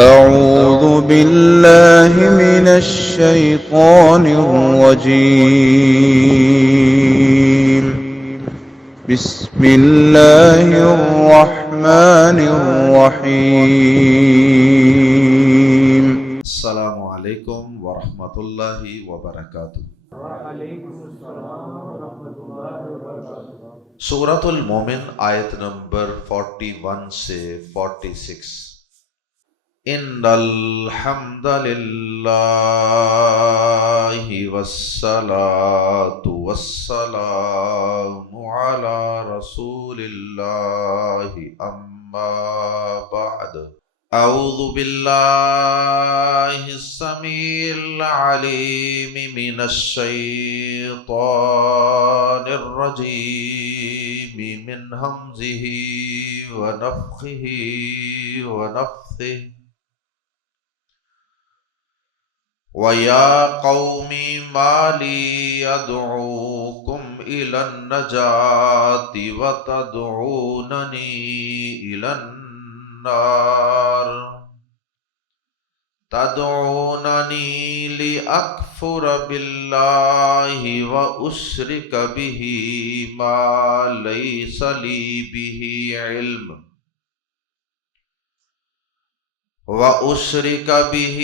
أعوذ بالله من الشيطان الرجيم. بسم الله الرحمن الرحيم. السلام علیکم ورحمۃ اللہ وبرکاتہ۔ سورۃ المومن آیت نمبر 41 سے 46۔ ان الحمد للہ والصلاۃ والسلام علی رسول اللہ اما بعد۔ اعوذ باللہ السمیع العلیم من الشیطان الرجیم من ہمزہ ونفخہ ونفثہ۔ وَيَا قَوْمِ مَا لِي أَدْعُوكُمْ إِلَى النَّجَاةِ وَتَدْعُونَنِي إِلَى النَّارِ تَدْعُونَنِي لِأَكْفُرَ بِاللَّهِ وَأُشْرِكَ بِهِ مَا لَيْسَ لِي بِهِ عِلْمٌ وَأُشْرِكَ بِهِ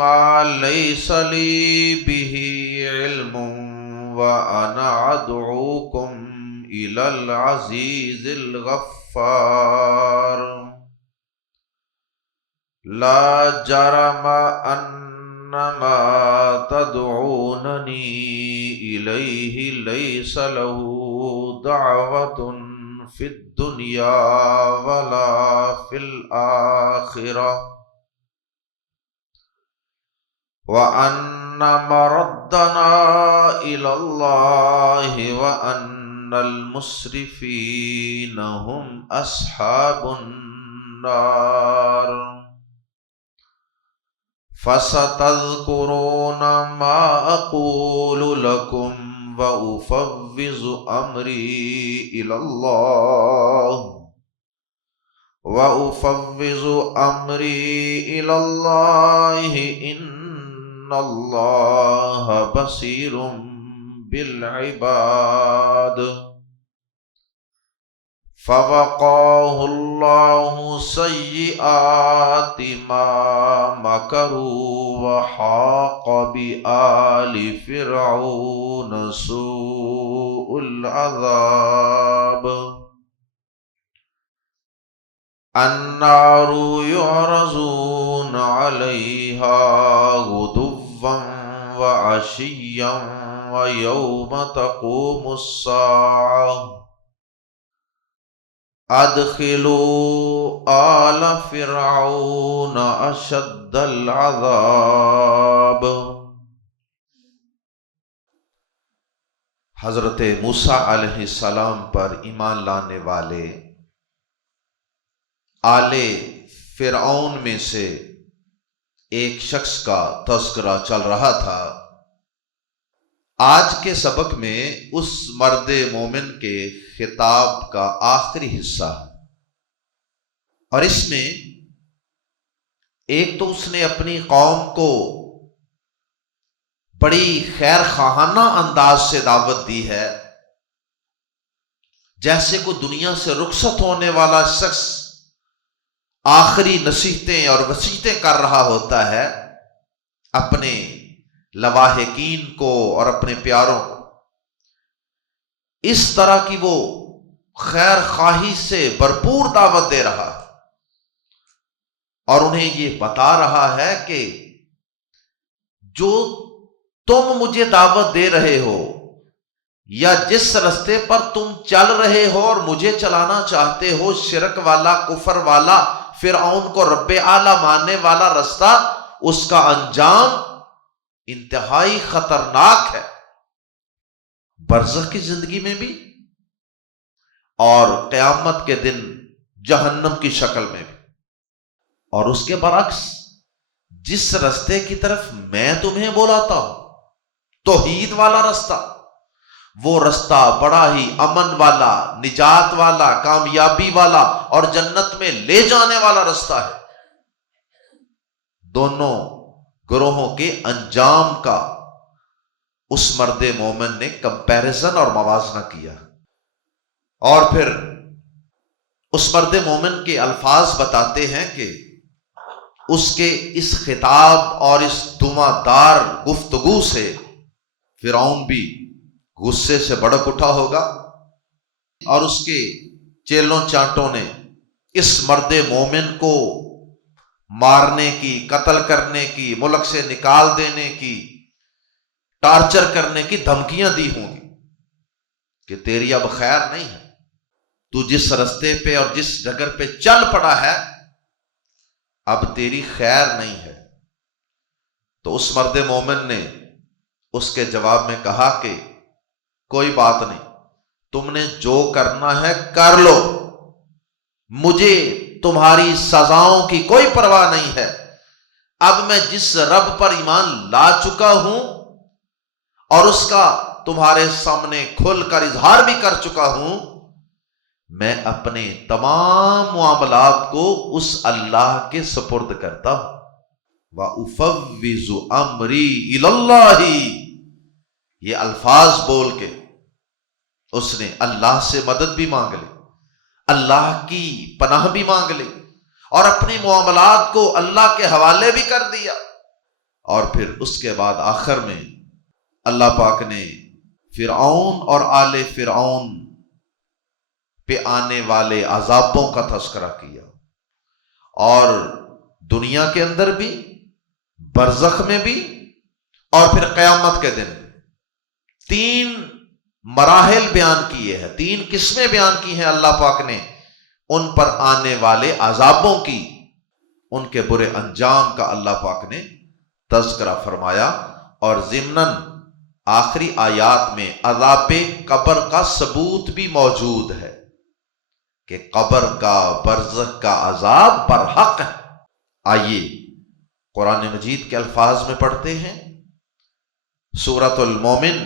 مَا لَيْسَ لِي بِهِ عِلْمٌ وَأَنَا أَدْعُوكُمْ إِلَى الْعَزِيزِ الْغَفَّارِ لَا جَرَمَ أَنَّمَا تَدْعُونَنِي إِلَيْهِ لَيْسَ لَهُ دَعْوَةٌ فِي الدُّنْيَا وَلَا فِي الْآخِرَةِ وَأَنَّ مَرَدَّنَا إِلَى اللَّهِ وَأَنَّ الْمُسْرِفِينَ هُمْ أَصْحَابُ النَّارِ فَسَتَذْكُرُونَ مَا أَقُولُ لَكُمْ وَأُفَوِّضُ أَمْرِي إِلَى اللَّهِ إِنَّ اللَّهَ بَصِيرٌ بِالْعِبَادِ۔ فَوَقَاهُ اللَّهُ سَيِّئَاتِ مَا مَكَرُوا وَحَاقَ بِآلِ فِرْعَوْنَ سُوءُ الْعَذَابِ۔ النَّارُ يُعْرَضُونَ عَلَيْهَا غُدُوًّا وَعَشِيًّا وَيَوْمَ تَقُومُ السَّاعَةُ أَدْخِلُوا آلَ فِرْعَوْنَ أَشَدَّ الْعَذَابِ۔ حضرت موسیٰ علیہ السلام پر ایمان لانے والے آل فرعون میں سے ایک شخص کا تذکرہ چل رہا تھا۔ آج کے سبق میں اس مرد مومن کے خطاب کا آخری حصہ ہے، اور اس میں ایک تو اس نے اپنی قوم کو بڑی خیر خواہانہ انداز سے دعوت دی ہے، جیسے کوئی دنیا سے رخصت ہونے والا شخص آخری نصیحتیں اور وصیتیں کر رہا ہوتا ہے اپنے لواحقین کو اور اپنے پیاروں کو۔ اس طرح کی وہ خیر خواہی سے بھرپور دعوت دے رہا ہے، اور انہیں یہ بتا رہا ہے کہ جو تم مجھے دعوت دے رہے ہو یا جس رستے پر تم چل رہے ہو اور مجھے چلانا چاہتے ہو، شرک والا، کفر والا، فرعون کو رب اعلیٰ ماننے والا رستہ، اس کا انجام انتہائی خطرناک ہے، برزخ کی زندگی میں بھی اور قیامت کے دن جہنم کی شکل میں بھی۔ اور اس کے برعکس جس رستے کی طرف میں تمہیں بلاتا ہوں، توحید والا رستہ، وہ رستہ بڑا ہی امن والا، نجات والا، کامیابی والا اور جنت میں لے جانے والا رستہ ہے۔ دونوں گروہوں کے انجام کا اس مرد مومن نے کمپیریزن اور موازنہ کیا، اور پھر اس مرد مومن کے الفاظ بتاتے ہیں کہ اس کے اس خطاب اور اس دماں دار گفتگو سے فرعون بھی غصے سے بھڑک اٹھا ہوگا، اور اس کے چیلوں چانٹوں نے اس مرد مومن کو مارنے کی، قتل کرنے کی، ملک سے نکال دینے کی، ٹارچر کرنے کی دھمکیاں دی ہوں گی کہ تیری اب خیر نہیں ہے، تو جس رستے پہ اور جس ڈگر پہ چل پڑا ہے اب تیری خیر نہیں ہے۔ تو اس مرد مومن نے اس کے جواب میں کہا کہ کوئی بات نہیں، تم نے جو کرنا ہے کر لو، مجھے تمہاری سزاؤں کی کوئی پرواہ نہیں ہے، اب میں جس رب پر ایمان لا چکا ہوں اور اس کا تمہارے سامنے کھل کر اظہار بھی کر چکا ہوں، میں اپنے تمام معاملات کو اس اللہ کے سپرد کرتا ہوں۔ وَأُفَوِّضُ أَمْرِي إِلَى اللَّهِ، یہ الفاظ بول کے اس نے اللہ سے مدد بھی مانگ لی، اللہ کی پناہ بھی مانگ لی، اور اپنی معاملات کو اللہ کے حوالے بھی کر دیا۔ اور پھر اس کے بعد آخر میں اللہ پاک نے فرعون اور آل فرعون پہ آنے والے عذابوں کا تذکرہ کیا، اور دنیا کے اندر بھی، برزخ میں بھی، اور پھر قیامت کے دن 3 مراحل بیان کیے ہیں، 3 قسمیں بیان کی ہیں اللہ پاک نے ان پر آنے والے عذابوں کی، ان کے برے انجام کا اللہ پاک نے تذکرہ فرمایا، اور ضمناً آخری آیات میں عذاب قبر کا ثبوت بھی موجود ہے کہ قبر کا، برزخ کا عذاب برحق ہے۔ آئیے قرآن مجید کے الفاظ میں پڑھتے ہیں، سورۃ المومن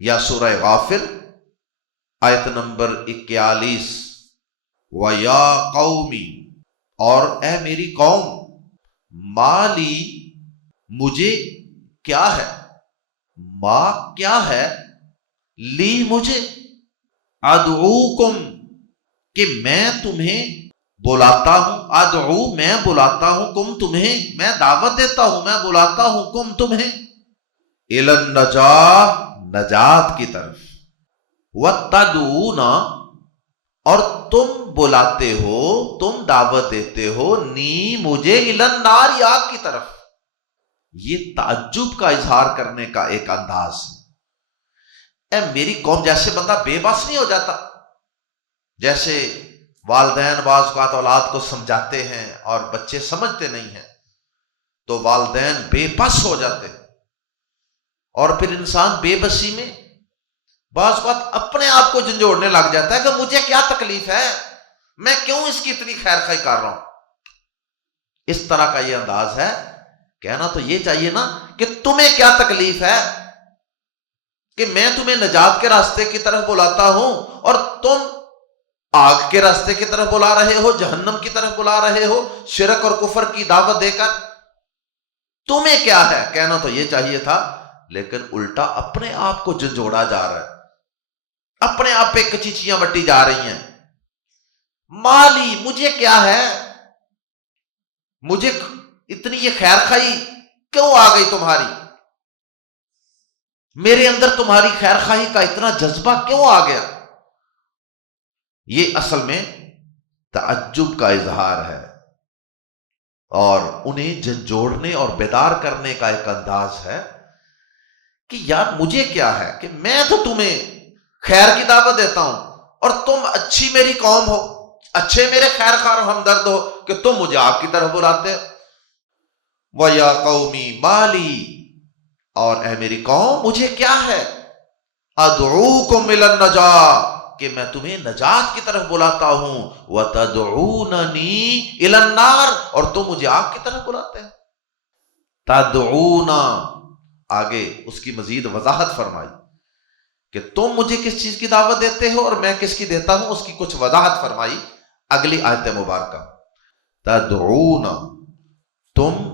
یا سورہ غافر، آیت نمبر 41، وَيَا قَوْمِ، اور اے میری قوم، مالی، مجھے کیا ہے، ما کیا ہے، لی مجھے، ادعوکم، کہ میں تمہیں بلاتا ہوں، ادعو میں بلاتا ہوں، کم تمہیں میں دعوت دیتا ہوں، میں بلاتا ہوں کم تمہیں، الی النجاۃ، نجات کی طرف، وتدعون، اور تم بلاتے ہو، تم دعوت دیتے ہو، نی مجھے، الی النار، آگ کی طرف۔ یہ تعجب کا اظہار کرنے کا ایک انداز ہے۔ اے میری قوم، جیسے بندہ بے بس نہیں ہو جاتا، جیسے والدین بعض اوقات اولاد کو سمجھاتے ہیں اور بچے سمجھتے نہیں ہیں، تو والدین بے بس ہو جاتے ہیں، اور پھر انسان بے بسی میں بعض اوقات اپنے آپ کو جھنجھوڑنے لگ جاتا ہے کہ مجھے کیا تکلیف ہے، میں کیوں اس کی اتنی خیر خواہی کر رہا ہوں۔ اس طرح کا یہ انداز ہے۔ کہنا تو یہ چاہیے نا کہ تمہیں کیا تکلیف ہے کہ میں تمہیں نجات کے راستے کی طرف بلاتا ہوں اور تم آگ کے راستے کی طرف بلا رہے ہو، جہنم کی طرف بلا رہے ہو، شرک اور کفر کی دعوت دے کر، تمہیں کیا ہے۔ کہنا تو یہ چاہیے تھا، لیکن الٹا اپنے آپ کو جھنجھوڑا جا رہا ہے، اپنے آپ پہ کچیچیاں وٹی جا رہی ہیں۔ مالی، مجھے کیا ہے، مجھے اتنی یہ خیر خواہی کیوں آ گئی تمہاری، میرے اندر تمہاری خیر خواہی کا اتنا جذبہ کیوں آ گیا۔ یہ اصل میں تعجب کا اظہار ہے، اور انہیں جھنجھوڑنے اور بیدار کرنے کا ایک انداز ہے کہ یار مجھے کیا ہے کہ میں تو تمہیں خیر کی دعوت دیتا ہوں، اور تم اچھی میری قوم ہو، اچھے میرے خیر خواہ اور ہمدرد ہو، کہ تم مجھے آپ کی طرف بلاتے ہو۔ وَيَا قَوْمِ مَالِي، اور اے میری قوم مجھے کیا ہے، أَدْعُوكُمْ إِلَى النَّجَاةِ، کہ میں تمہیں نجات کی طرف بلاتا ہوں، وَتَدْعُونَنِي إِلَى النَّارِ، اور تم مجھے آگ کی طرف بلاتے ہیں۔ تدعون، آگے اس کی مزید وضاحت فرمائی کہ تم مجھے کس چیز کی دعوت دیتے ہو اور میں کس کی دیتا ہوں، اس کی کچھ وضاحت فرمائی اگلی آیت مبارکہ۔ تدعون، تم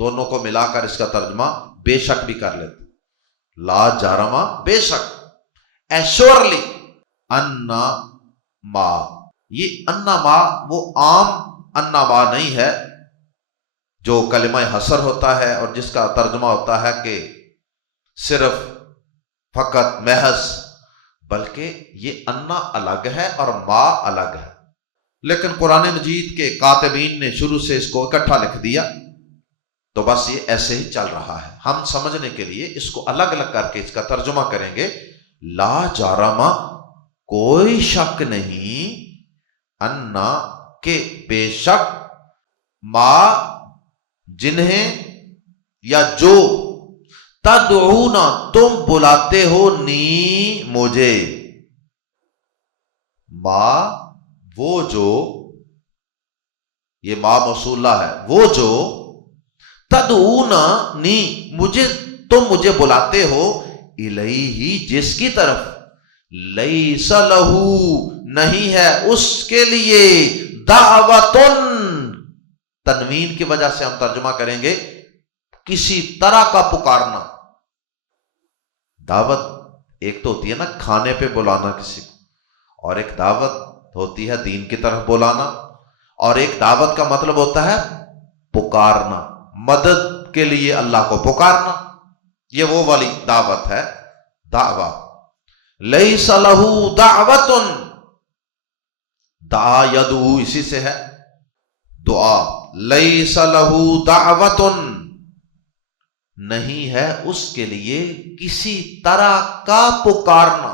دونوں کو ملا کر اس کا ترجمہ بے شک بھی کر لیتے، لا جارما بے شک، ایشورلی، انا ما، یہ انا ما وہ عام انا ما نہیں ہے جو کلمہ حصر ہوتا ہے اور جس کا ترجمہ ہوتا ہے کہ صرف فقط محض، بلکہ یہ انا الگ ہے اور ما الگ ہے۔ لیکن قرآن مجید کے کاتبین نے شروع سے اس کو اکٹھا لکھ دیا، تو بس یہ ایسے ہی چل رہا ہے۔ ہم سمجھنے کے لیے اس کو الگ الگ کر کے اس کا ترجمہ کریں گے۔ لا جارما کوئی شک نہیں، انا کہ بے شک، ما جنہیں یا جو، تدعونا تم بلاتے ہو، نی مجھے، ما وہ جو، یہ ما موصولہ ہے، وہ جو، تدعونا نی مجھے، تم مجھے بلاتے ہو، الیہ جس کی طرف، لیس لہو نہیں ہے اس کے لیے، دعوتن تنوین کی وجہ سے ہم ترجمہ کریں گے کسی طرح کا پکارنا۔ دعوت ایک تو ہوتی ہے نا کھانے پہ بلانا کسی کو، اور ایک دعوت ہوتی ہے دین کی طرف بلانا، اور ایک دعوت کا مطلب ہوتا ہے پکارنا، مدد کے لیے اللہ کو پکارنا، یہ وہ والی دعوت ہے، دعوت۔ لیس لہ دعوت، دعا یدعو اسی سے ہے دعا، لیس لہ دعوت نہیں ہے اس کے لیے کسی طرح کا پکارنا،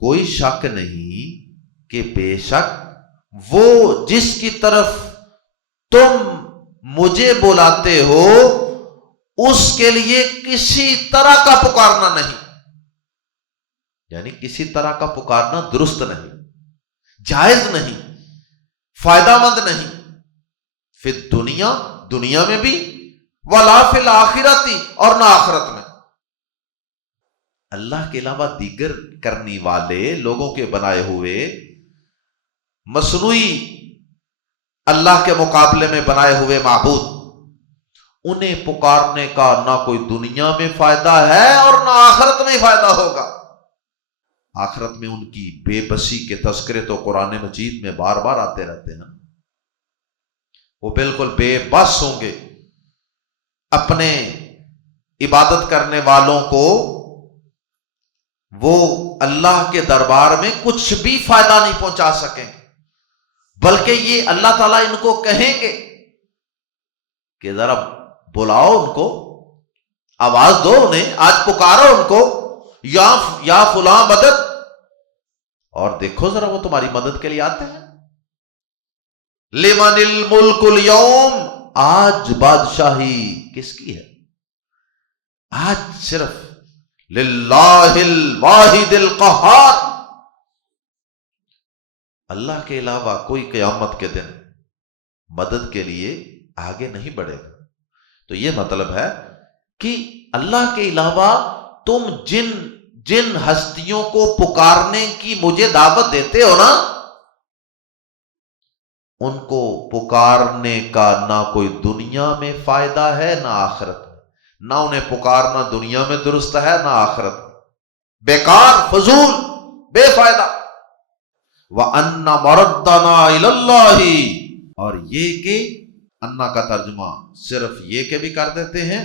کوئی شک نہیں کہ بے شک وہ جس کی طرف تم مجھے بلاتے ہو اس کے لیے کسی طرح کا پکارنا نہیں، یعنی کسی طرح کا پکارنا درست نہیں، جائز نہیں، فائدہ مند نہیں، فی الدنیا دنیا میں بھی، ولا فی الآخرتی اور نہ آخرت میں۔ اللہ کے علاوہ دیگر کرنے والے لوگوں کے بنائے ہوئے مصنوعی اللہ کے مقابلے میں بنائے ہوئے معبود، انہیں پکارنے کا نہ کوئی دنیا میں فائدہ ہے اور نہ آخرت میں فائدہ ہوگا۔ آخرت میں ان کی بے بسی کے تذکرے تو قرآن مجید میں بار بار آتے رہتے ہیں، وہ بالکل بے بس ہوں گے، اپنے عبادت کرنے والوں کو وہ اللہ کے دربار میں کچھ بھی فائدہ نہیں پہنچا سکیں، بلکہ یہ اللہ تعالیٰ ان کو کہیں گے کہ ذرا بلاؤ ان کو، آواز دو انہیں، آج پکارو ان کو، یا فلاں مدد، اور دیکھو ذرا وہ تمہاری مدد کے لیے آتے ہیں۔ لمن الملک اليوم، آج بادشاہی کس کی ہے؟ آج صرف للہ الواحد القہار، اللہ کے علاوہ کوئی قیامت کے دن مدد کے لیے آگے نہیں بڑھے گا۔ تو یہ مطلب ہے کہ اللہ کے علاوہ تم جن ہستیوں کو پکارنے کی مجھے دعوت دیتے ہو نا، ان کو پکارنے کا نہ کوئی دنیا میں فائدہ ہے نہ آخرت میں، نہ انہیں پکارنا دنیا میں درست ہے نہ آخرت میں، بیکار، فضول، بے فائدہ۔ وَأَنَّ مَرَدَّنَا إِلَى اللَّهِ، اور یہ کہ انا کا ترجمہ صرف یہ کہ بھی کر دیتے ہیں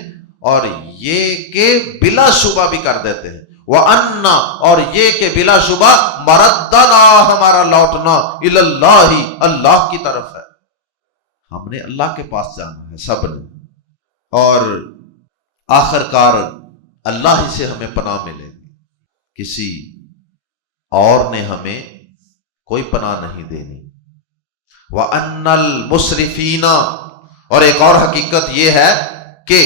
اور یہ کہ بلا شبہ بھی کر دیتے ہیں، وَأَنَّ اور یہ کہ بلا شبہ مَرَدَّنَا ہمارا لوٹنا إِلَى اللَّهِ اللہ کی طرف ہے، ہم نے اللہ کے پاس جانا ہے سب نے، اور آخر کار اللہ ہی سے ہمیں پناہ ملے گی، کسی اور نے ہمیں کوئی پناہ نہیں دینی۔ وَأَنَّ الْمُسْرِفِينَ، اور ایک اور حقیقت یہ ہے کہ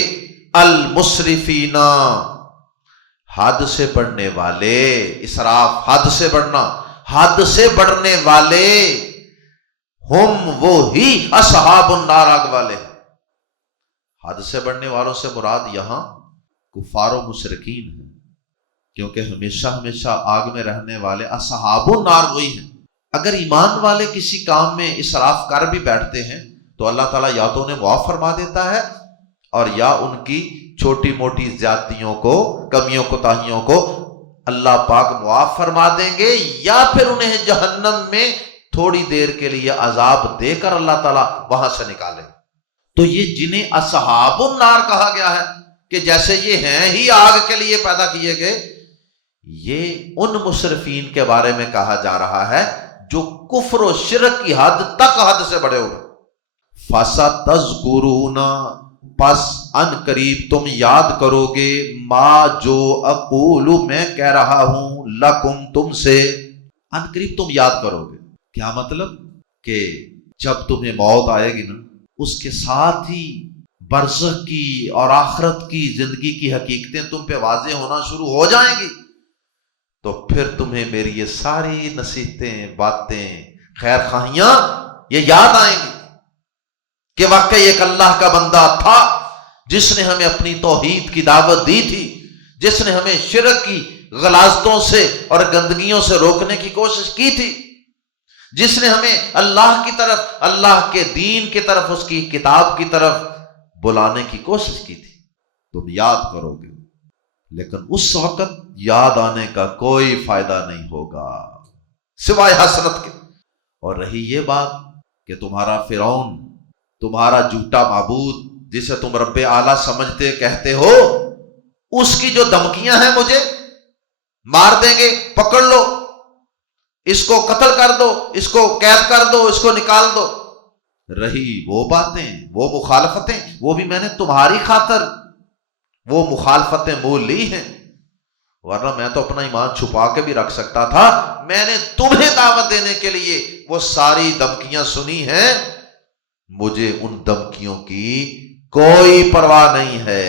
المسرفین، حد سے بڑھنے والے، اسراف حد سے بڑھنا، حد سے بڑھنے والے، ہم وہی اصحاب النار، آگ والے۔ حد سے بڑھنے والوں سے مراد یہاں کفار و مشرکین ہیں، کیونکہ ہمیشہ ہمیشہ آگ میں رہنے والے اصحاب النار وہی ہیں۔ اگر ایمان والے کسی کام میں اسراف کر بھی بیٹھتے ہیں تو اللہ تعالیٰ یا تو انہیں معاف فرما دیتا ہے اور یا ان کی چھوٹی موٹی زیادتیوں کو، کمیوں کوتاہیوں کو اللہ پاک معاف فرما دیں گے، یا پھر انہیں جہنم میں تھوڑی دیر کے لیے عذاب دے کر اللہ تعالیٰ وہاں سے نکالے۔ تو یہ جنہیں اصحاب النار کہا گیا ہے کہ جیسے یہ ہیں ہی آگ کے لیے پیدا کیے گئے، یہ ان مسرفین کے بارے میں کہا جا رہا ہے جو کفر و شرک کی حد تک حد سے بڑے ہوئے۔ فَسَتَذْكُرُونَ، پس ان قریب تم یاد کرو گے، ما جو اقول میں کہہ رہا ہوں، لکم تم سے، ان قریب تم یاد کرو گے۔ کیا مطلب؟ کہ جب تمہیں موت آئے گی نا، اس کے ساتھ ہی برزخ کی اور آخرت کی زندگی کی حقیقتیں تم پہ واضح ہونا شروع ہو جائیں گی، تو پھر تمہیں میری یہ ساری نصیحتیں، باتیں، خیر خواہیاں یہ یاد آئیں گی کہ واقعی ایک اللہ کا بندہ تھا جس نے ہمیں اپنی توحید کی دعوت دی تھی، جس نے ہمیں شرک کی غلاظتوں سے اور گندگیوں سے روکنے کی کوشش کی تھی، جس نے ہمیں اللہ کی طرف، اللہ کے دین کی طرف، اس کی کتاب کی طرف بلانے کی کوشش کی تھی۔ تم یاد کرو گے، لیکن اس وقت یاد آنے کا کوئی فائدہ نہیں ہوگا سوائے حسرت کے۔ اور رہی یہ بات کہ تمہارا فرعون، تمہارا جھوٹا معبود جسے تم رب اعلیٰ سمجھتے کہتے ہو، اس کی جو دھمکیاں ہیں، مجھے مار دیں گے، پکڑ لو، اس کو قتل کر دو، اس کو قید کر دو، اس کو نکال دو، رہی وہ باتیں، وہ مخالفتیں، وہ بھی میں نے تمہاری خاطر وہ مخالفتیں مول لی ہیں، ورنہ میں تو اپنا ایمان چھپا کے بھی رکھ سکتا تھا۔ میں نے تمہیں دعوت دینے کے لیے وہ ساری دھمکیاں سنی ہیں، مجھے ان دھمکیوں کی کوئی پرواہ نہیں ہے،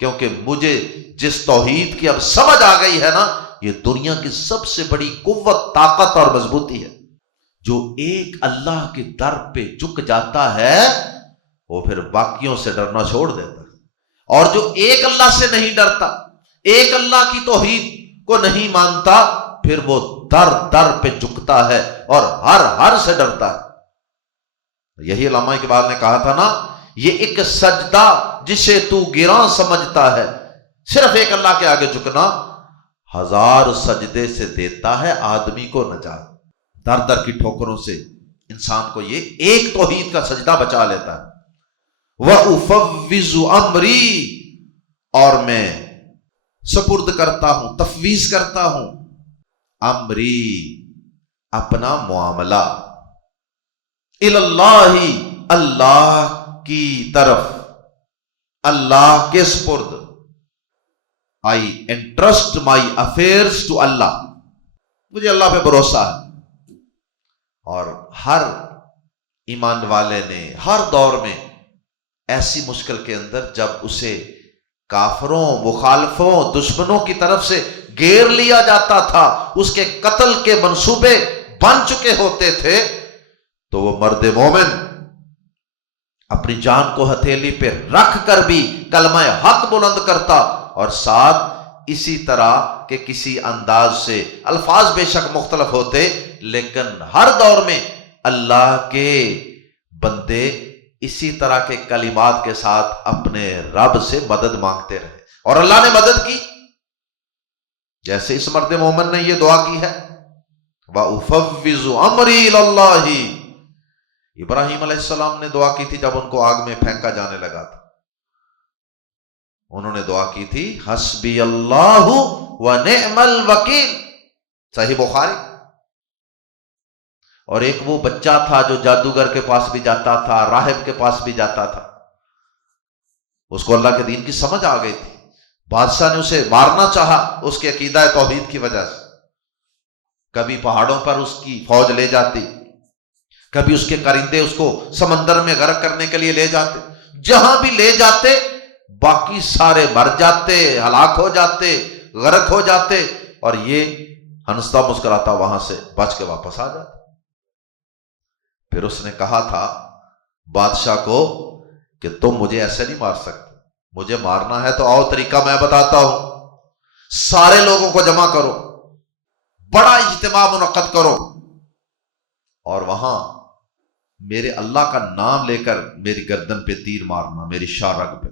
کیونکہ مجھے جس توحید کی اب سمجھ آ گئی ہے نا، یہ دنیا کی سب سے بڑی قوت، طاقت اور مضبوطی ہے۔ جو ایک اللہ کے در پہ جھک جاتا ہے وہ پھر باقیوں سے ڈرنا چھوڑ دیتا ہے، اور جو ایک اللہ سے نہیں ڈرتا، ایک اللہ کی توحید کو نہیں مانتا، پھر وہ در در پہ جھکتا ہے اور ہر سے ڈرتا ہے۔ یہی علامہ اقبال نے کہا تھا نا، یہ ایک سجدہ جسے تو گراں سمجھتا ہے، صرف ایک اللہ کے آگے جھکنا 1000 سجدے سے دیتا ہے آدمی کو نجات۔ در در کی ٹھوکروں سے انسان کو یہ ایک توحید کا سجدہ بچا لیتا ہے۔ وَأُفَوِّضُ أَمْرِي، اور میں سپرد کرتا ہوں، تفویض کرتا ہوں، امری، اپنا معاملہ، الاللہ، اللہ کی طرف، اللہ کے سپرد۔ I entrust my affairs to اللہ، مجھے اللہ پہ بھروسہ ہے۔ اور ہر ایمان والے نے ہر دور میں ایسی مشکل کے اندر جب اسے کافروں، مخالفوں، دشمنوں کی طرف سے گھیر لیا جاتا تھا، اس کے قتل کے منصوبے بن چکے ہوتے تھے، تو وہ مرد مومن اپنی جان کو ہتھیلی پہ رکھ کر بھی کلمہ حق بلند کرتا، اور ساتھ اسی طرح کے کسی انداز سے، الفاظ بے شک مختلف ہوتے، لیکن ہر دور میں اللہ کے بندے اسی طرح کے کلمات کے ساتھ اپنے رب سے مدد مانگتے رہے، اور اللہ نے مدد کی، جیسے اس مرد مومن نے یہ دعا کی ہے، وَأُفَوِّضُ أَمْرِي إِلَى اللَّهِ۔ ابراہیم علیہ السلام نے دعا کی تھی جب ان کو آگ میں پھینکا جانے لگا تھا، انہوں نے دعا کی تھی، حسبی اللہ ونعم الوکیل، صحیح بخاری۔ اور ایک وہ بچہ تھا جو جادوگر کے پاس بھی جاتا تھا، راہب کے پاس بھی جاتا تھا، اس کو اللہ کے دین کی سمجھ آ گئی تھی، بادشاہ نے اسے مارنا چاہا اس کے عقیدہ توحید کی وجہ سے، کبھی پہاڑوں پر اس کی فوج لے جاتی، کبھی اس کے کرندے اس کو سمندر میں غرق کرنے کے لیے لے جاتے، جہاں بھی لے جاتے باقی سارے مر جاتے، ہلاک ہو جاتے، غرق ہو جاتے، اور یہ ہنستا مسکراتا وہاں سے بچ کے واپس آ جاتا۔ پھر اس نے کہا تھا بادشاہ کو کہ تم مجھے ایسے نہیں مار سکتے، مجھے مارنا ہے تو آؤ طریقہ میں بتاتا ہوں، سارے لوگوں کو جمع کرو، بڑا اجتماع منعقد کرو، اور وہاں میرے اللہ کا نام لے کر میری گردن پہ تیر مارنا، میری شارگ پہ،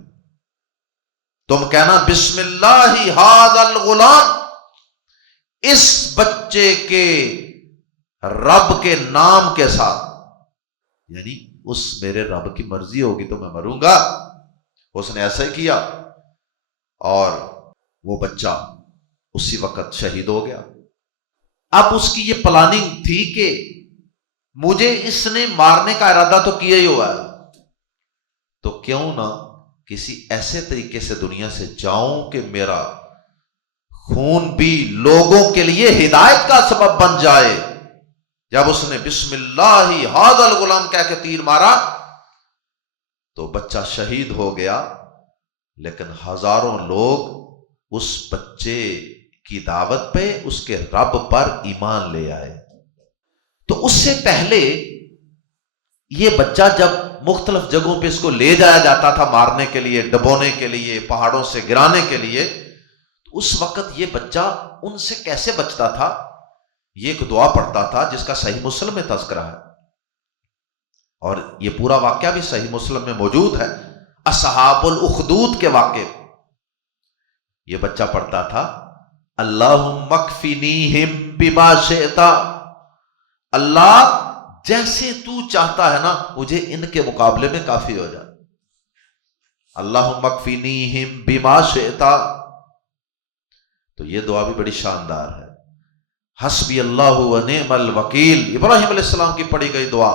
تم کہنا بسم اللہ ھذا الغلام، اس بچے کے رب کے نام کے ساتھ، یعنی اس میرے رب کی مرضی ہوگی تو میں مروں گا۔ اس نے ایسا ہی کیا اور وہ بچہ اسی وقت شہید ہو گیا۔ اب اس کی یہ پلاننگ تھی کہ مجھے اس نے مارنے کا ارادہ تو کیا ہی ہوا ہے، تو کیوں نہ کسی ایسے طریقے سے دنیا سے جاؤں کہ میرا خون بھی لوگوں کے لیے ہدایت کا سبب بن جائے۔ جب اس نے بسم اللہ ھذا الغلام کہہ کے تیر مارا تو بچہ شہید ہو گیا، لیکن ہزاروں لوگ اس بچے کی دعوت پہ اس کے رب پر ایمان لے آئے۔ تو اس سے پہلے یہ بچہ جب مختلف جگہوں پہ اس کو لے جایا جاتا تھا مارنے کے لیے، ڈبونے کے لیے، پہاڑوں سے گرانے کے لیے، تو اس وقت یہ بچہ ان سے کیسے بچتا تھا؟ یہ ایک دعا پڑھتا تھا جس کا صحیح مسلم میں تذکرہ ہے، اور یہ پورا واقعہ بھی صحیح مسلم میں موجود ہے، اصحاب الاخدود کے واقعے۔ یہ بچہ پڑھتا تھا اللہم اکفنیہم بما شئت، اللہ جیسے تو چاہتا ہے نا مجھے ان کے مقابلے میں کافی ہو جا، اللہم اکفنیہم بما شئت۔ تو یہ دعا بھی بڑی شاندار ہے، حسبی اللہ و نعم الوکیل، ابراہیم علیہ السلام کی پڑھی گئی دعا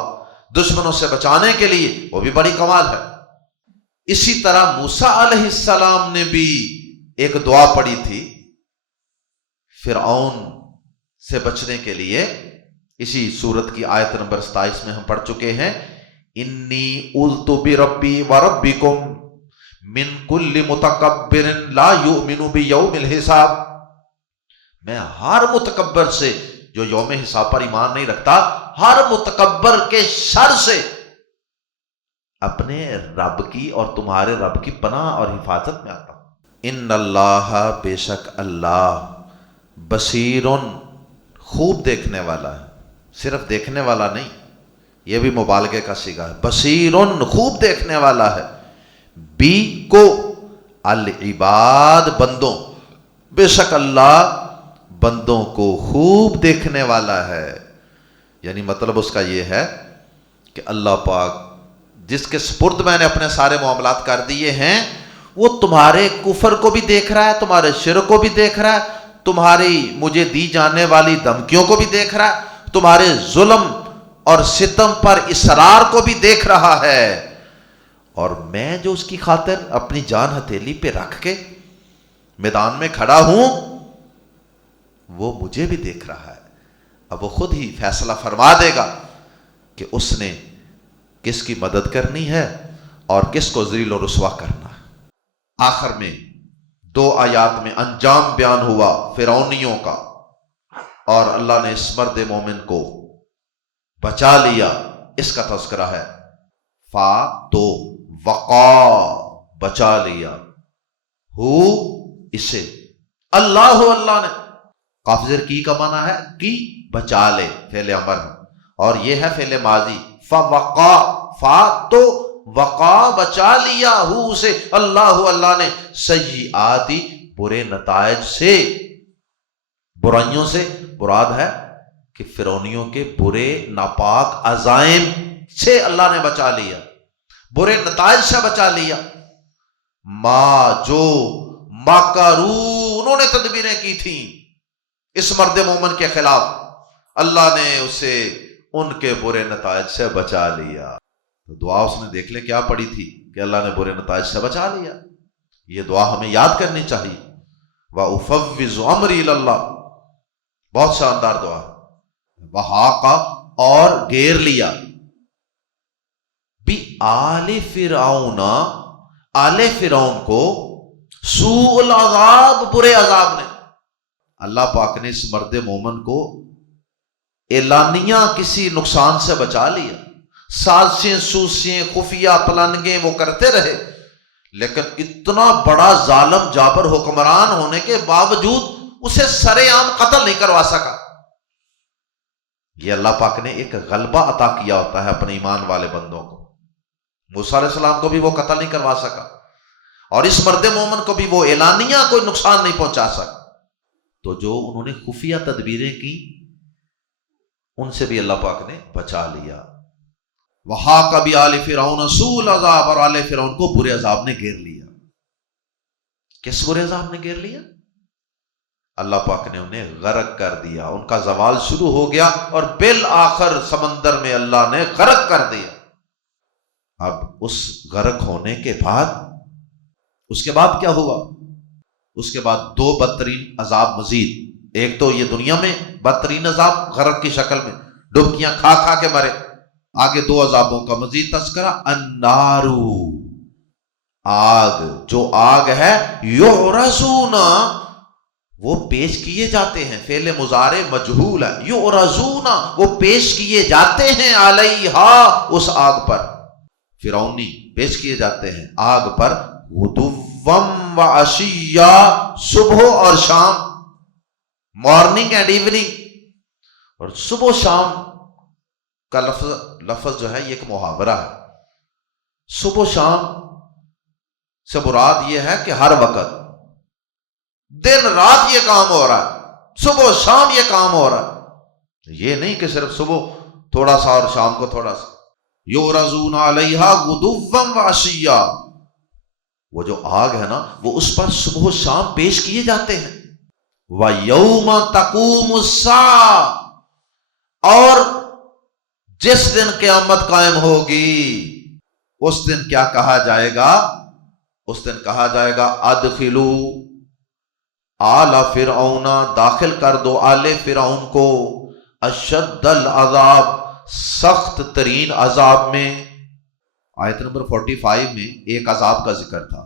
دشمنوں سے بچانے کے لیے، وہ بھی بڑی کمال ہے۔ اسی طرح موسیٰ علیہ السلام نے بھی ایک دعا پڑھی تھی فرعون سے بچنے کے لیے، اسی سورت کی آیت نمبر 27 میں ہم پڑھ چکے ہیں، انی اذت بربی وربکم من کل متکبر لا یؤمن بیوم الحساب، میں ہر متکبر سے جو یوم حساب پر ایمان نہیں رکھتا، ہر متکبر کے شر سے اپنے رب کی اور تمہارے رب کی پناہ اور حفاظت میں آتا ہوں۔ ان اللہ، بے شک اللہ، بصیرن، خوب دیکھنے والا ہے، صرف دیکھنے والا نہیں، یہ بھی مبالغے کا صیغہ ہے، بصیرن خوب دیکھنے والا ہے، بی کو العباد بندوں، بے شک اللہ بندوں کو خوب دیکھنے والا ہے۔ یعنی مطلب اس کا یہ ہے کہ اللہ پاک جس کے سپرد میں نے اپنے سارے معاملات کر دیے ہیں، وہ تمہارے کفر کو بھی دیکھ رہا ہے، تمہارے شرک کو بھی دیکھ رہا ہے، تمہاری مجھے دی جانے والی دھمکیوں کو بھی دیکھ رہا ہے، تمہارے ظلم اور ستم پر اصرار کو بھی دیکھ رہا ہے، اور میں جو اس کی خاطر اپنی جان ہتھیلی پہ رکھ کے میدان میں کھڑا ہوں وہ مجھے بھی دیکھ رہا ہے۔ اب وہ خود ہی فیصلہ فرما دے گا کہ اس نے کس کی مدد کرنی ہے اور کس کو ذلیل و رسوا کرنا ہے۔ آخر میں 2 آیات میں انجام بیان ہوا فرعونیوں کا، اور اللہ نے اس مرد مومن کو بچا لیا، اس کا تذکرہ ہے۔ فا تو وقا، بچا لیا، ہو اسے، اللہ اللہ نے، قافظر کی کا معنی ہے کی بچا لے، فعل امر، اور یہ ہے فعل ماضی، فوقا، فا تو وقا، بچا لیا، ہو اسے، اللہ اللہ نے، سیئاتی، برے نتائج سے، برائیوں سے مراد ہے کہ فرعونیوں کے برے ناپاک عزائم سے اللہ نے بچا لیا، برے نتائج سے بچا لیا، ما جو مکرو، انہوں نے تدبیریں کی تھیں اس مرد مومن کے خلاف، اللہ نے اسے ان کے برے نتائج سے بچا لیا۔ تو دعا اس نے دیکھ لے کیا پڑی تھی کہ اللہ نے برے نتائج سے بچا لیا۔ یہ دعا ہمیں یاد کرنی چاہیے، وَأُفَوِّضُ أَمْرِي إِلَى اللَّهِ، بہت شاندار دعا، وَحَاقَ، اور گھیر لیا، بِآلِ فرعون، آل فرعون کو، سوء العذاب، برے عذاب نے۔ اللہ پاک نے اس مرد مومن کو اعلانیہ کسی نقصان سے بچا لیا، سازشیں سوسیں خفیہ پلاننگیں وہ کرتے رہے، لیکن اتنا بڑا ظالم جابر حکمران ہونے کے باوجود اسے سر عام قتل نہیں کروا سکا۔ یہ اللہ پاک نے ایک غلبہ عطا کیا ہوتا ہے اپنے ایمان والے بندوں کو۔ موسیٰ علیہ السلام کو بھی وہ قتل نہیں کروا سکا، اور اس مرد مومن کو بھی وہ اعلانیہ کوئی نقصان نہیں پہنچا سکتا۔ تو جو انہوں نے خفیہ تدبیریں کی ان سے بھی اللہ پاک نے بچا لیا۔ وَحَاقَ بِآلِ فِرْعَوْنَ سُوءُ الْعَذَابِ، اور آل فرعون کو برے عذاب نے گھیر لیا۔ کس برے عذاب نے گھیر لیا؟ اللہ پاک نے انہیں غرق کر دیا، ان کا زوال شروع ہو گیا اور بالآخر سمندر میں اللہ نے غرق کر دیا۔ اب اس غرق ہونے کے بعد اس کے بعد کیا ہوا؟ اس کے بعد دو بدترین عذاب مزید، ایک تو یہ دنیا میں بدترین عذاب غرق کی شکل میں ڈبکیاں کھا کھا کے مرے، آگے دو عذابوں کا مزید تذکرہ، النارو، آگ، جو آگ ہے، یعرضون، وہ پیش کیے جاتے ہیں، فعل مضارع مجہول ہے، یعرضون، وہ پیش کیے جاتے ہیں، علیہا، اس آگ پر، فرعونی پیش کیے جاتے ہیں آگ پر، غدوم و عشیا، صبح اور شام، مارننگ اینڈ ایوننگ، اور صبح و شام کا لفظ جو ہے یہ ایک محاورہ ہے۔ صبح و شام سے مراد یہ ہے کہ ہر وقت، دن رات یہ کام ہو رہا ہے، صبح و شام یہ کام ہو رہا ہے، یہ نہیں کہ صرف صبح تھوڑا سا اور شام کو تھوڑا سا۔ یعرضون علیہا غدوم و عشیا، وہ جو آگ ہے نا وہ اس پر صبح و شام پیش کیے جاتے ہیں۔ وَيَوْمَ تَقُومُ السَّاعَةُ، اور جس دن قیامت قائم ہوگی اس دن کیا کہا جائے گا؟ اس دن کہا جائے گا ادخلوا آل فرعون، داخل کر دو آل فرعون کو، اشد العذاب، سخت ترین عذاب میں۔ آیت نمبر 45 میں ایک عذاب کا ذکر تھا،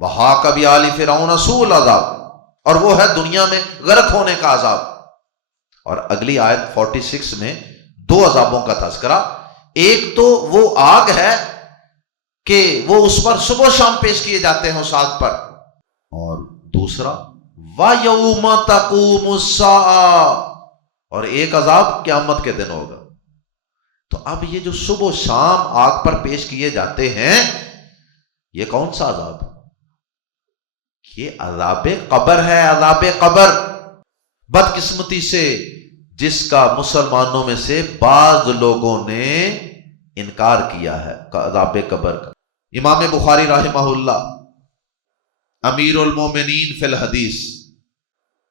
وَحَاقَ بِآلِ فِرْعَوْنَ سُوءُ الْعَذَابِ، اور وہ ہے دنیا میں غرق ہونے کا عذاب۔ اور اگلی آیت 46 میں دو عذابوں کا تذکرہ، ایک تو وہ آگ ہے کہ وہ اس پر صبح و شام پیش کیے جاتے ہیں اس آگ پر، اور دوسرا وَيَوْمَ تَقُومُ السَّاعَةُ، اور ایک عذاب قیامت کے دن ہوگا۔ تو اب یہ جو صبح و شام آگ پر پیش کیے جاتے ہیں یہ کون سا عذاب؟ یہ عذاب قبر ہے، عذاب قبر۔ بدقسمتی سے جس کا مسلمانوں میں سے بعض لوگوں نے انکار کیا ہے، عذاب قبر کا۔ امام بخاری رحمہ اللہ، امیر المومنین فی الحدیث،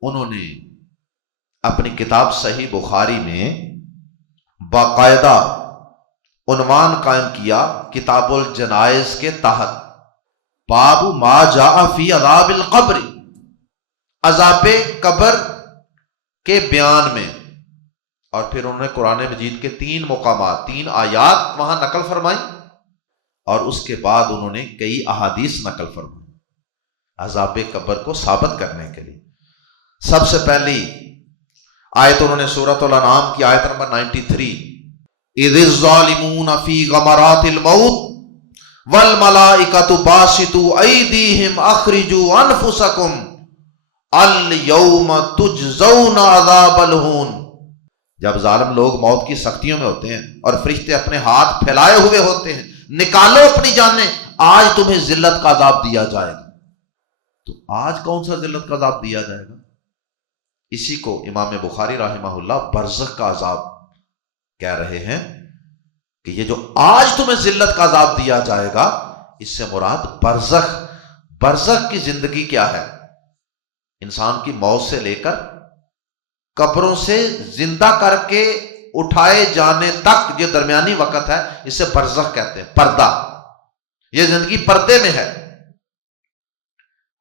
انہوں نے اپنی کتاب صحیح بخاری میں باقاعدہ عنوان قائم کیا کتاب الجنائز کے تحت، باب ما جاء فی عذاب القبر، عذاب قبر کے بیان میں۔ اور پھر انہوں نے قرآن مجید کے 3 مقامات، 3 آیات وہاں نقل فرمائی، اور اس کے بعد انہوں نے کئی احادیث نقل فرمائی عذاب قبر کو ثابت کرنے کے لیے۔ سب سے پہلی آیت انہوں نے سورۃ الانعام کی آیت نمبر 93، اذ الظالمون فی غمرات الموت والملائکۃ باسطوا ایدیہم اخرجوا انفسکم اليوم تجزون عذاب الہون، جب ظالم لوگ موت کی سختیوں میں ہوتے ہیں اور فرشتے اپنے ہاتھ پھیلائے ہوئے ہوتے ہیں، نکالو اپنی جانیں، آج تمہیں ذلت کا عذاب دیا جائے گا۔ تو آج کون سا ذلت کا عذاب دیا جائے گا؟ اسی کو امام بخاری رحمہ اللہ برزخ کا عذاب کہہ رہے ہیں، کہ یہ جو آج تمہیں ذلت کا عذاب دیا جائے گا، اس سے مراد برزخ۔ برزخ کی زندگی کیا ہے؟ انسان کی موت سے لے کر قبروں سے زندہ کر کے اٹھائے جانے تک جو درمیانی وقت ہے، اسے برزخ کہتے ہیں، پردہ۔ یہ زندگی پردے میں ہے،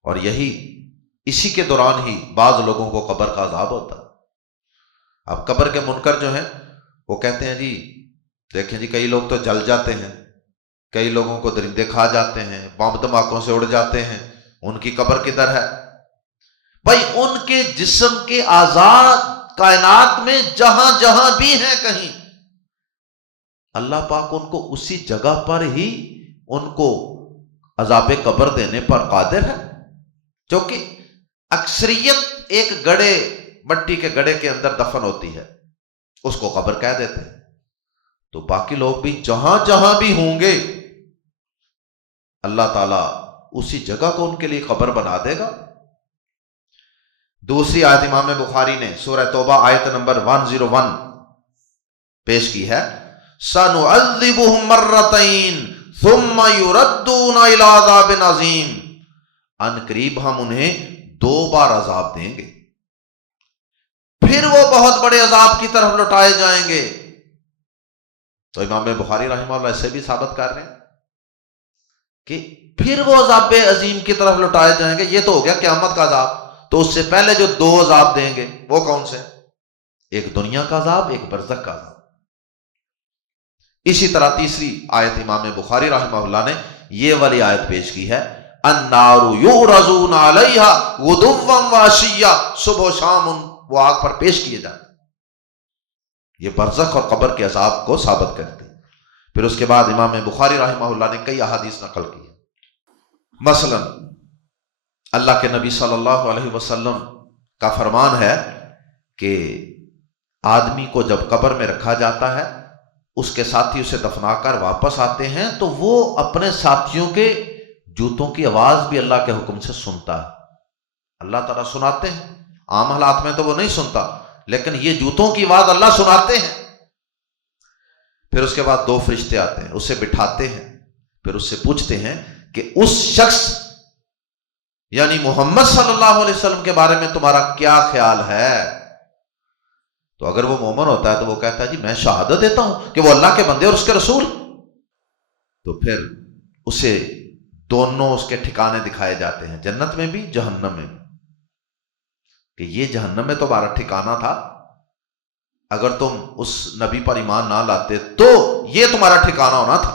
اور اسی کے دوران ہی بعض لوگوں کو قبر کا عذاب ہوتا ہے۔ اب قبر کے منکر جو ہیں وہ کہتے ہیں جی دیکھیں جی، کئی لوگ تو جل جاتے ہیں، کئی لوگوں کو درندے کھا جاتے ہیں، بم دھماکوں سے اڑ جاتے ہیں، ان کی قبر کدھر ہے؟ بھائی ان کے جسم کے اعضاء کائنات میں جہاں جہاں بھی ہیں، کہیں اللہ پاک ان کو اسی جگہ پر ہی ان کو عذاب قبر دینے پر قادر ہے، کیونکہ اکثریت ایک گڑھے، مٹی کے گڑھے کے اندر دفن ہوتی ہے، اس کو قبر کہہ دیتے ہیں۔ تو باقی لوگ بھی جہاں جہاں بھی ہوں گے اللہ تعالیٰ اسی جگہ کو ان کے لیے قبر بنا دے گا۔ دوسری آیت امام بخاری نے سورہ توبہ آیت نمبر 101 پیش کی ہے، سَنُعَذِّبُهُمْ مَرَّتَيْن ثُمَّ يُرَدُّونَ إِلَىٰ عَذَابٍ عَظِيمٍ، ان قریب ہم انہیں 2 بار عذاب دیں گے، پھر وہ بہت بڑے عذاب کی طرف لوٹائے جائیں گے۔ تو امام بخاری رحمہ اللہ اسے بھی ثابت کر رہے ہیں کہ پھر وہ عذاب عظیم کی طرف لوٹائے جائیں گے۔ یہ تو ہو گیا قیامت کا عذاب، تو اس سے پہلے جو 2 عذاب دیں گے وہ کون سے؟ ایک دنیا کا عذاب، ایک برزخ کا عذاب۔ اسی طرح تیسری آیت امام بخاری رحمہ اللہ نے یہ والی آیت پیش کی ہے، النار یعرضون علیہا غدوا وعشیا، صبح و شام وہ آگ پر پیش کیے جاتے۔ یہ برزخ اور قبر کے عذاب کو ثابت کرتے۔ پھر اس کے بعد امام بخاری رحمہ اللہ نے کئی احادیث نقل کی، مثلا اللہ کے نبی صلی اللہ علیہ وسلم کا فرمان ہے کہ آدمی کو جب قبر میں رکھا جاتا ہے، اس کے ساتھی اسے دفنا کر واپس آتے ہیں تو وہ اپنے ساتھیوں کے جوتوں کی آواز بھی اللہ کے حکم سے سنتا ہے۔ اللہ تعالیٰ سناتے ہیں، عام حالات میں تو وہ نہیں سنتا، لیکن یہ جوتوں کی آواز اللہ سناتے ہیں۔ پھر اس کے بعد 2 فرشتے آتے ہیں، اسے بٹھاتے ہیں، پھر اس سے پوچھتے ہیں کہ اس شخص یعنی محمد صلی اللہ علیہ وسلم کے بارے میں تمہارا کیا خیال ہے؟ تو اگر وہ مومن ہوتا ہے تو وہ کہتا ہے جی میں شہادت دیتا ہوں کہ وہ اللہ کے بندے اور اس کے رسول۔ تو پھر اسے دونوں اس کے ٹھکانے دکھائے جاتے ہیں، جنت میں بھی جہنم میں بھی، کہ یہ جہنم میں تمہارا ٹھکانہ تھا، اگر تم اس نبی پر ایمان نہ لاتے تو یہ تمہارا ٹھکانہ ہونا تھا،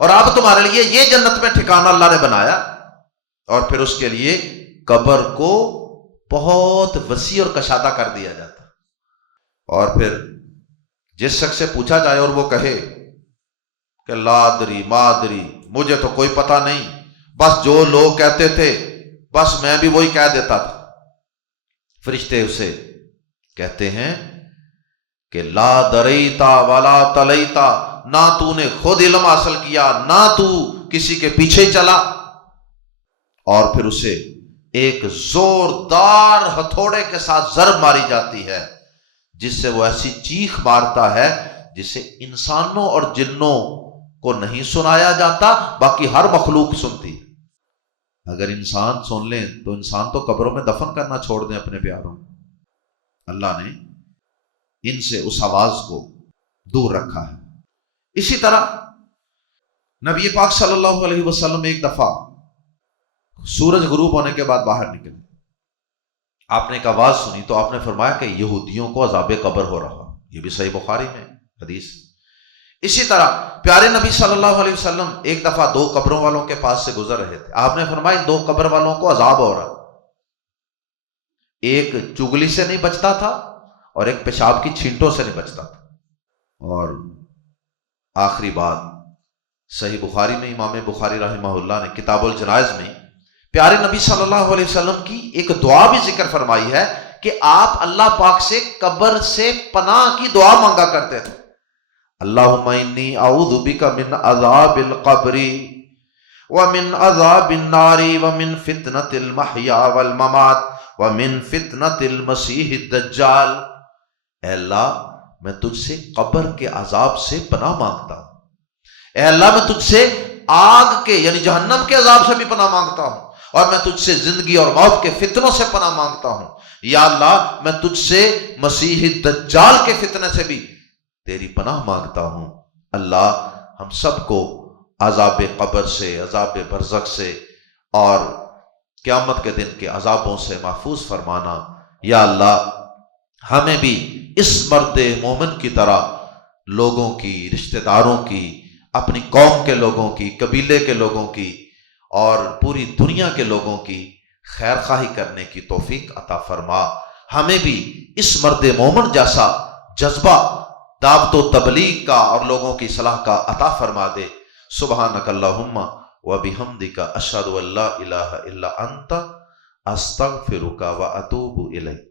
اور اب تمہارے لیے یہ جنت میں ٹھکانہ اللہ نے بنایا۔ اور پھر اس کے لیے قبر کو بہت وسیع اور کشادہ کر دیا جاتا۔ اور پھر جس شخص سے پوچھا جائے اور وہ کہے کہ لا ادری ما ادری، مجھے تو کوئی پتہ نہیں، بس جو لوگ کہتے تھے بس میں بھی وہی کہہ دیتا تھا، فرشتے اسے کہتے ہیں کہ لا دریتا ولا تلیتا، نہ تو نے خود علم حاصل کیا نہ تو کسی کے پیچھے چلا۔ اور پھر اسے ایک زوردار ہتھوڑے کے ساتھ ضرب ماری جاتی ہے، جس سے وہ ایسی چیخ مارتا ہے جسے انسانوں اور جنوں کو نہیں سنایا جاتا، باقی ہر مخلوق سنتی ہے۔ اگر انسان سن لیں تو انسان تو قبروں میں دفن کرنا چھوڑ دیں اپنے پیاروں۔ اللہ نے ان سے اس آواز کو دور رکھا ہے۔ اسی طرح نبی پاک صلی اللہ علیہ وسلم ایک دفعہ سورج غروب ہونے کے بعد باہر نکلے، آپ نے ایک آواز سنی تو آپ نے فرمایا کہ یہودیوں کو عذاب قبر ہو رہا، یہ بھی صحیح بخاری میں حدیث۔ اسی طرح پیارے نبی صلی اللہ علیہ وسلم ایک دفعہ 2 قبروں والوں کے پاس سے گزر رہے تھے، آپ نے فرمایا 2 قبر والوں کو عذاب ہو رہا، ایک چگلی سے نہیں بچتا تھا اور ایک پیشاب کی چھینٹوں سے نہیں بچتا تھا۔ اور آخری بات صحیح بخاری میں امام بخاری رحمہ اللہ نے کتاب الجنائز میں پیارے نبی صلی اللہ علیہ وسلم کی ایک دعا بھی ذکر فرمائی ہے کہ آپ اللہ پاک سے قبر سے پناہ کی دعا مانگا کرتے تھے، اللہم انی اعوذ بک من عذاب القبر ومن عذاب النار ومن فتنة المحیا والممات ومن فتنة المسیح الدجال۔ اے اللہ میں تجھ سے قبر کے عذاب سے پناہ مانگتا ہوں، اے اللہ میں تجھ سے آگ کے یعنی جہنم کے عذاب سے بھی پناہ مانگتا ہوں، اور میں تجھ سے زندگی اور موت کے فتنوں سے پناہ مانگتا ہوں۔ یا اللہ میں تجھ سے مسیح دجال کے فتنے سے بھی تیری پناہ مانگتا ہوں۔ اللہ ہم سب کو عذاب قبر سے، عذاب برزخ سے اور قیامت کے دن کے عذابوں سے محفوظ فرمانا۔ یا اللہ ہمیں بھی اس مرد مومن کی طرح لوگوں کی، رشتہ داروں کی، اپنی قوم کے لوگوں کی، قبیلے کے لوگوں کی اور پوری دنیا کے لوگوں کی خیر خواہی کرنے کی توفیق عطا فرما۔ ہمیں بھی اس مرد مومن جیسا جذبہ دعوت و تبلیغ کا اور لوگوں کی صلاح کا عطا فرما دے۔ سبحانک اللہم و بحمدک اشہد ان لا الہ الا انت استغفرک و اتوب الیک۔